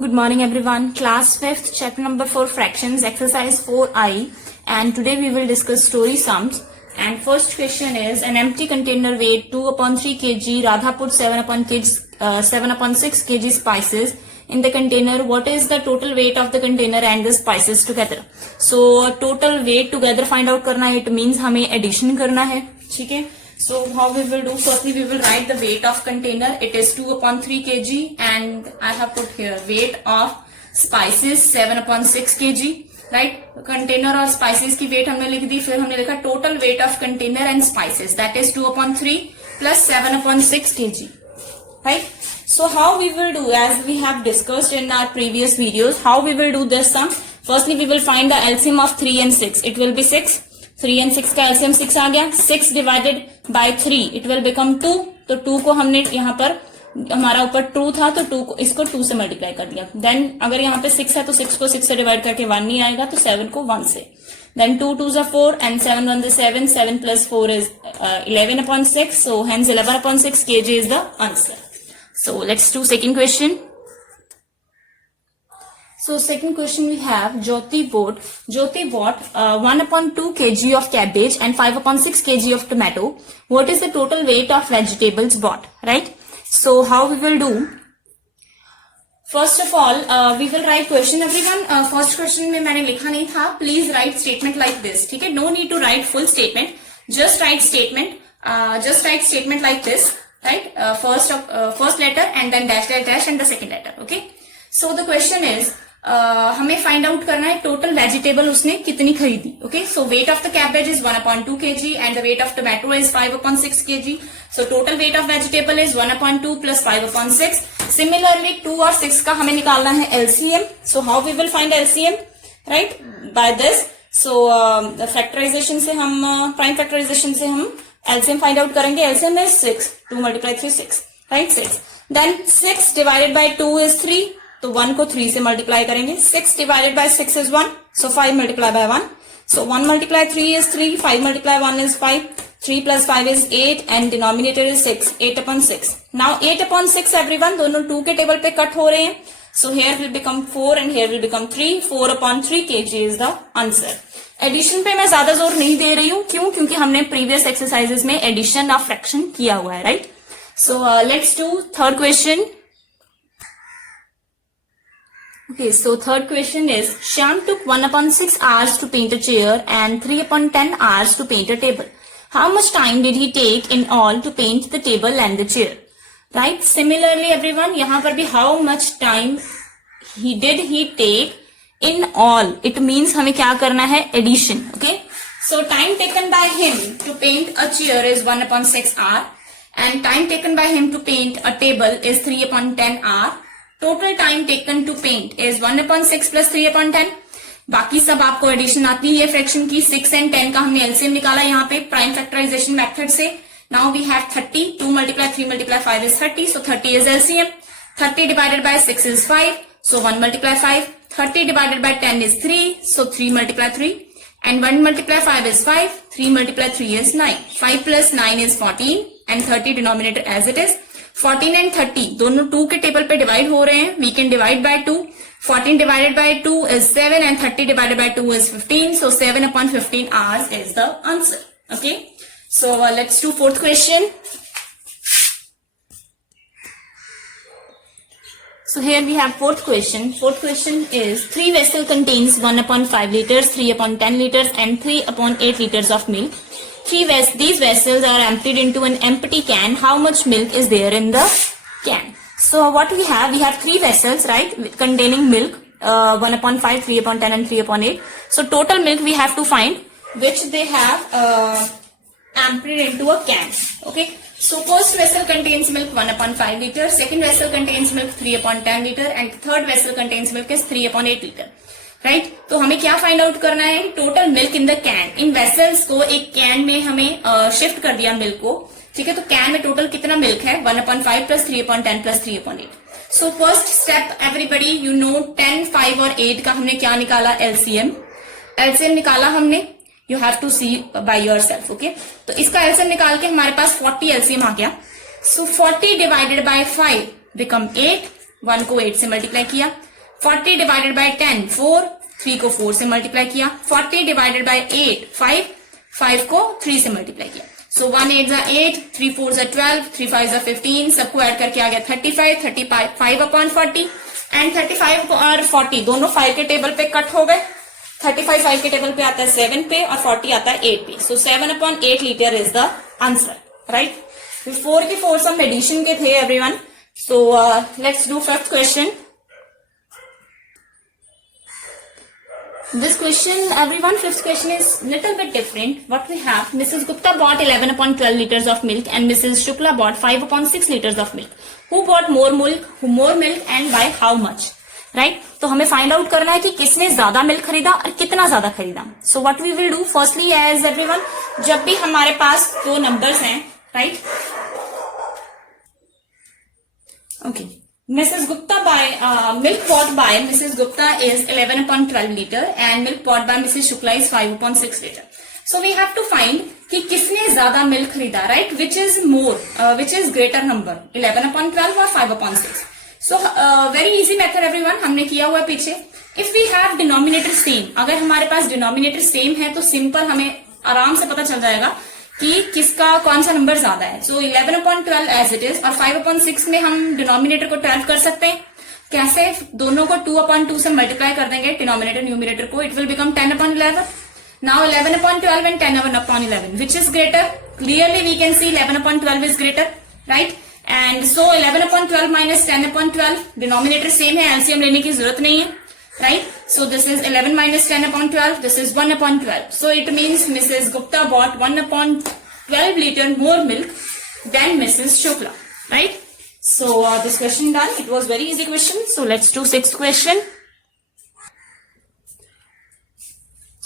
Good morning everyone. Class 5th, chapter number 4 fractions, exercise 4I, and today we will discuss story sums. And first question is, an empty container weight 2 upon 3 kg, Radha put 7 upon 6 kg spices in the container. What is the total weight of the container and the spices together? So total weight together find out करना है, it means हमें addition करना है, ठीक है. So how we will do? Firstly, we will write the weight of container. It is 2 upon 3 kg, and I have put here weight of spices 7 upon 6 kg. Right? Container और spices की weight हमने लिख दी. फिर हमने लिखा total weight of container and spices. That is 2 upon 3 plus 7 upon 6 kg. Right? So how we will do, as we have discussed in our previous videos, how we will do this sum? Firstly, we will find the LCM of 3 and 6. It will be 6. 3 and 6 का LCM 6 आ गया. 6 divided by 3 it will become 2. तो 2 को हमने यहाँ पर हमारा ऊपर 2 था तो 2 को इसको 2 से मल्टीप्लाई कर दिया. देन अगर यहाँ पे 6 है तो 6 को 6 से डिवाइड करके 1 नहीं आएगा तो 7 को 1 से. Then 2 2s are 4 and 7 1s are 7. 7 plus 4 is 11 upon 6. So hence 11 upon 6 kg is the answer. So let's do second question. So second question we have Jyoti bought 1 upon 2 kg of cabbage and 5 upon 6 kg of tomato. What is the total weight of vegetables bought? Right? So how we will do? First of all, we will write question everyone. First question में मैंने लिखा नहीं था. Please write statement like this. ठीक है? No need to write full statement. Just write statement. Just write statement like this. Right? First letter and then dash dash dash and the second letter. Okay? So the question is. हमें find out करना है total vegetable उसने कितनी खरीदी. Okay, so weight of the cabbage is 1 upon 2 kg and the weight of tomato is 5 upon 6 kg. So total weight of vegetable is 1 upon 2 plus 5 upon 6. Similarly 2 और 6 का हमें निकालना है LCM. So how we will find LCM? Right, by this. So factorisation से हम prime factorisation से हम LCM find out करेंगे. LCM is 6. 2 multiply 3 6. राइट, 6. Then 6 divided by 2 is 3. तो 1 को 3 से मल्टीप्लाई करेंगे. 6 divided by 6 is 1. So 5 multiply by 1. So 1 multiply 3 is 3. 5 multiply 1 is 5. 3 plus 5 is 8 and denominator is 6. 8 upon 6. Now 8 upon 6 everyone, दोनों 2 के table पे cut हो रहे हैं. So here will become 4 and here will become 3. 4 upon 3 kg is the answer. Addition पे मैं ज्यादा जोर नहीं दे रही हूँ. क्यों? क्योंकि हमने प्रीवियस एक्सरसाइजेस में एडिशन ऑफ फ्रैक्शन किया हुआ है. Right? So let's do third question. Okay, so third question is, Shyam took 1 upon 6 hours to paint a chair and 3 upon 10 hours to paint a table. How much time did he take in all to paint the table and the chair? Right? Similarly, everyone, यहाँ पर भी how much time did he take in all? It means हमें क्या करना है? Addition. Okay? So time taken by him to paint a chair is 1 upon 6 hour and time taken by him to paint a table is 3 upon 10 hour. Total time taken to paint is 1 upon 6 plus 3 upon 10. बाकी सब आपको addition आती है fraction की. 6 and 10 का हमने LCM निकाला यहाँ पे प्राइम फैक्टराइजेशन मेथड से. Now we have 30. 2 multiply 3 multiply 5 is 30. So 30 is LCM. 30 divided by 6 is 5. So 1 multiply 5. 30 divided by 10 is 3. So 3 multiply 3. And 1 multiply 5 is 5. 3 multiply 3 is 9. 5 plus 9 is 14. And 30 denominator as it is. 14 and 30 दोनों 2 के table पे divide हो रहे हैं. We can divide by 2. 14 divided by 2 is 7 and 30 divided by 2 is 15. So 7 upon 15 hours is the answer. Okay. So let's do fourth question. So here we have fourth question. Fourth question is 3 vessel contains 1 upon 5 liters, 3 upon 10 liters and 3 upon 8 liters of milk. These vessels are emptied into an empty can. How much milk is there in the can? So what we have 3 vessels, right, containing milk, 1 upon 5, 3 upon 10 and 3 upon 8. So total milk we have to find which they have emptied into a can. Okay. So first vessel contains milk 1 upon 5 liters, second vessel contains milk 3 upon 10 liter and third vessel contains milk is 3 upon 8 liter. Right तो हमें क्या find out करना है? Total milk in the can. In vessels को एक can में हमें shift कर दिया मिल्क को. ठीक है, तो कैन में टोटल कितना मिल्क है? 1 upon 5 plus 3 upon 10 plus 3 upon 8. So first step everybody you know 10, 5 और 8 का हमने क्या निकाला? एलसीएम. एलसीएम निकाला हमने. You have to see by yourself. Okay, तो इसका एलसीएम निकाल के हमारे पास 40 एलसीएम आ गया. सो 40 डिवाइडेड बाय 5 बिकम 8. 1 को 8 से मल्टीप्लाई किया. 40 डिवाइडेड बाय 10 4, 3 को 4 से मल्टीप्लाई किया. 40 डिवाइडेड बाय 8 5, 5 को 3 से मल्टीप्लाई किया. सो 1 8 जा 8, 3 4 जा 12, 3 5 जा 15, सबको ऐड करके आ गया 35. 35 अपॉन 40 एंड 35 और 40 दोनों 5 के टेबल पे कट हो गए. 35 5 के टेबल पे आता है 7 पे और 40 आता है 8 पे. सो 7 upon 8 litre is the answer, right. 4 के 4 सम एडिशन के थे everyone. So let's do fifth question. This question, everyone, fifth question is little bit different. What we have, Mrs. Gupta bought 11 upon 12 liters of milk and Mrs. Shukla bought 5 upon 6 liters of milk. Who bought more milk and by how much? Right? तो हमें find out करना है कि किसने ज्यादा milk खरीदा और कितना ज्यादा खरीदा. So what we will do firstly as everyone, जब भी हमारे पास दो numbers हैं, right? Okay. Mrs. Gupta milk bought by Mrs. Gupta is 11 upon 12 liter and milk bought by Mrs. Shukla is 5 upon 6 liter. So we have to find कि किसने ज्यादा milk खरीदा, right? Which is more, which is greater number, 11 upon 12 or 5 upon 6. So very easy method everyone, हमने किया हुआ है पीछे. If we have denominator same, अगर हमारे पास denominator same है तो simple हमें आराम से पता चल जाएगा कि किसका कौन सा नंबर ज्यादा है. सो 11 अपॉन 12 एज इट इज और 5 अपॉन 6 में हम डिनोमिनेटर को 12 कर सकते हैं. कैसे? दोनों को 2 अपॉन 2 से मल्टीप्लाई कर देंगे डिनोमिनेटर न्यूमिनेटर को. It will become 10 upon 11. Now 11 upon 12 and 10 upon 11 which is greater? Clearly we can see 11 upon 12 is greater, right. And so 11 upon 12 minus 10 upon 12, denominator same है, एलसीएम लेने की जरूरत नहीं है, right? So this is 11 minus 10 upon 12. This is 1 upon 12. So it means Mrs. Gupta bought 1 upon 12 liter more milk than Mrs. Shukla, right? So this question done. It was very easy question. So let's do sixth question.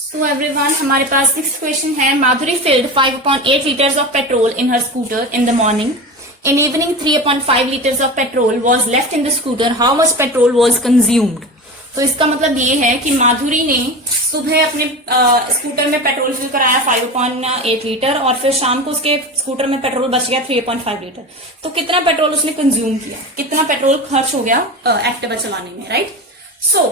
So everyone, हमारे पास sixth question है. Madhuri filled 5 upon 8 liters of petrol in her scooter in the morning. In evening, 3 upon 5 liters of petrol was left in the scooter. How much petrol was consumed? तो इसका मतलब ये है कि माधुरी ने सुबह अपने स्कूटर में पेट्रोल फिल कराया 5/8 लीटर और फिर शाम को उसके स्कूटर में पेट्रोल बच गया 3.5 लीटर. तो कितना पेट्रोल उसने कंज्यूम किया, कितना पेट्रोल खर्च हो गया एक्टिवा चलाने में, right. So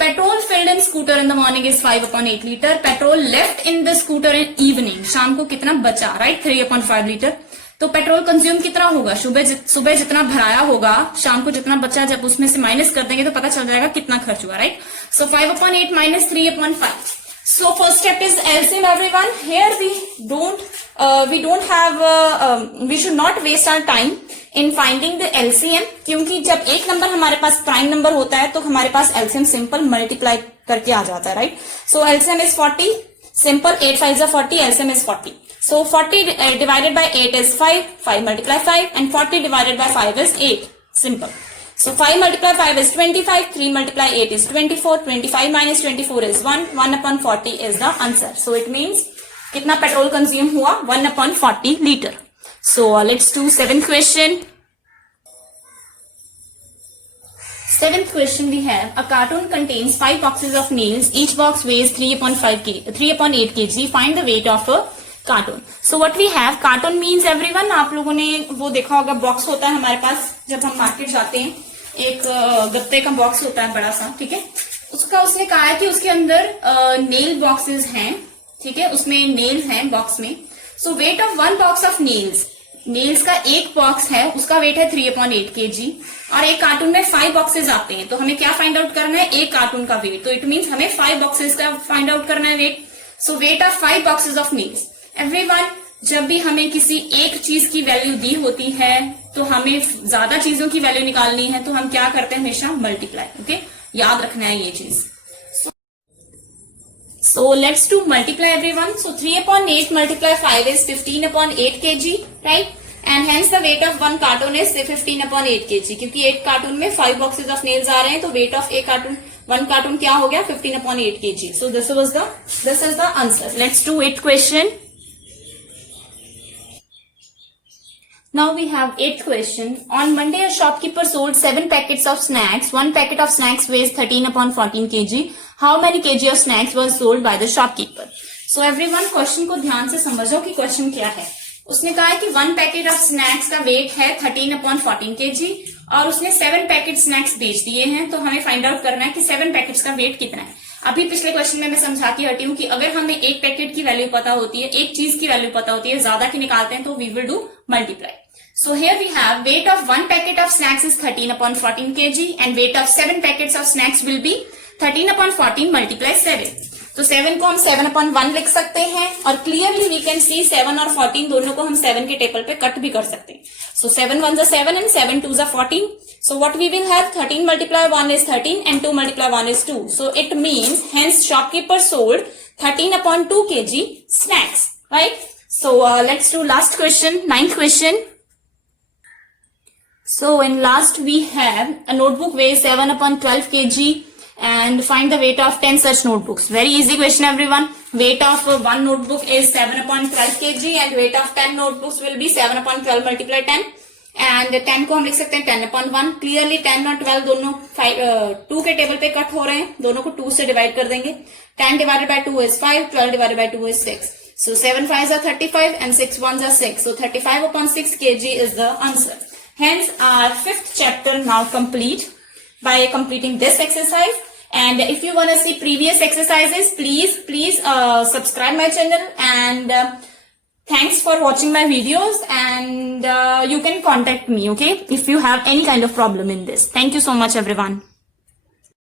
petrol filled in scooter in the morning is 5/8 litre. Petrol left in the scooter in evening, शाम को कितना बचा, राइट, 3.5 लीटर. तो पेट्रोल कंज्यूम कितना होगा? सुबह जितना भराया होगा, शाम को जितना बचा, जब उसमें से माइनस कर देंगे तो पता चल जाएगा कितना खर्च हुआ, right. So 5/8 minus 3/5. So first step is LCM everyone. Here we should not waste our time in finding the LCM, क्योंकि जब एक नंबर हमारे पास प्राइम नंबर होता है तो हमारे पास LCM सिंपल मल्टीप्लाई करके आ जाता है, right. So LCM is 40, simple 8 5 are 40, LCM is 40. So 40 divided by 8 is 5, 5 multiply 5 and 40 divided by 5 is 8, simple. So 5 multiply 5 is 25, 3 multiply 8 is 24, 25 minus 24 is 1, 1 upon 40 is the answer. So it means कितना petrol consume हुआ? 1 upon 40 liter. So let's do seventh question. Seventh question we have, a carton contains 5 boxes of nails, each box weighs 3/8 kg, find the weight of a carton. So what we have, carton means everyone, आप लोगों ने वो देखा होगा, box होता है हमारे पास जब हम मार्केट जाते हैं, एक गत्ते का बॉक्स होता है बड़ा सा, ठीक है. उसने कहा है कि उसके अंदर नेल बॉक्सेस हैं, ठीक है, उसमें नेल्स हैं बॉक्स में. So weight of one box of nails का एक बॉक्स है, उसका वेट है 3/8 kg और एक कार्टून में 5 बॉक्सेस आते हैं. तो हमें क्या फाइंड आउट करना है? एक कार्टून का वेट. तो इट मीन्स हमें 5 बॉक्सेस का फाइंड आउट करना है weight. So weight of 5 boxes of nails. Everyone, जब भी हमें किसी एक चीज की वैल्यू दी होती है तो हमें ज्यादा चीजों की वैल्यू निकालनी है, तो हम क्या करते हैं? हमेशा मल्टीप्लाई. ओके, याद रखना है ये चीज. So let's do multiply everyone. So 3/8 multiply 5 is 15/8 kg, right. And hence the weight of one cartoon is 15/8 kg. क्योंकि एक कार्टून में 5 बॉक्सेस ऑफ नेल्स आ रहे हैं, तो वेट ऑफ वन कार्टून क्या हो गया? 15/8 kg. So this is the answer. Let's do 8th question. Now we have 8th question. On Monday, a shopkeeper sold 7 packets of snacks. One packet of snacks weighs 13/14 kg. How many kg of snacks was sold by the shopkeeper? So everyone, question को ध्यान से समझो कि question क्या है. उसने कहा है कि 1 पैकेट ऑफ स्नैक्स का वेट है 13/14 kg और उसने 7 पैकेट स्नैक्स बेच दिए हैं, तो हमें फाइंड आउट करना है कि 7 पैकेट्स का वेट कितना है। अभी पिछले क्वेश्चन में मैं समझा के हटी हूँ कि अगर हमें एक पैकेट की वैल्यू पता होती है, एक चीज की वैल्यू पता होती है, ज्यादा की निकालते हैं तो we will do multiply. So here we have weight of 1 packet of snacks is 13 upon 14 kg and weight of 7 packets of snacks will be 13 upon 14 multiply 7. तो 7 को हम 7 upon 1 लिख सकते हैं और clearly we can see 7 और 14 दोनों को हम 7 के टेबल पे कट भी कर सकते हैं। So 7 1s are 7 and 7 2s are 14. So what we will have 13 multiply 1 is 13 and 2 multiply 1 is 2. So it means hence shopkeeper sold 13 upon 2 kg snacks, right? So let's do last question, 9th question. So in last we have a notebook weighs 7 upon 12 kg and find the weight of 10 such notebooks. Very easy question everyone. Weight of one notebook is 7 upon 12 kg and weight of 10 notebooks will be 7 upon 12 multiply 10 and 10 को हम लिख सकते हैं 10 upon 1. Clearly 10 और 12 दोनों 2 के table पे cut हो रहे हैं, दोनों को 2 से डिवाइड कर देंगे. 10 divided by 2 is 5, 12 divided by 2 is 6. So 7 5s are 35 and 6 1s are 6. So 35 upon 6 kg is the answer. Hence, our 5th chapter now complete by completing this exercise. And if you want to see previous exercises, please subscribe my channel and thanks for watching my videos. And you can contact me, okay, if you have any kind of problem in this. Thank you so much, everyone.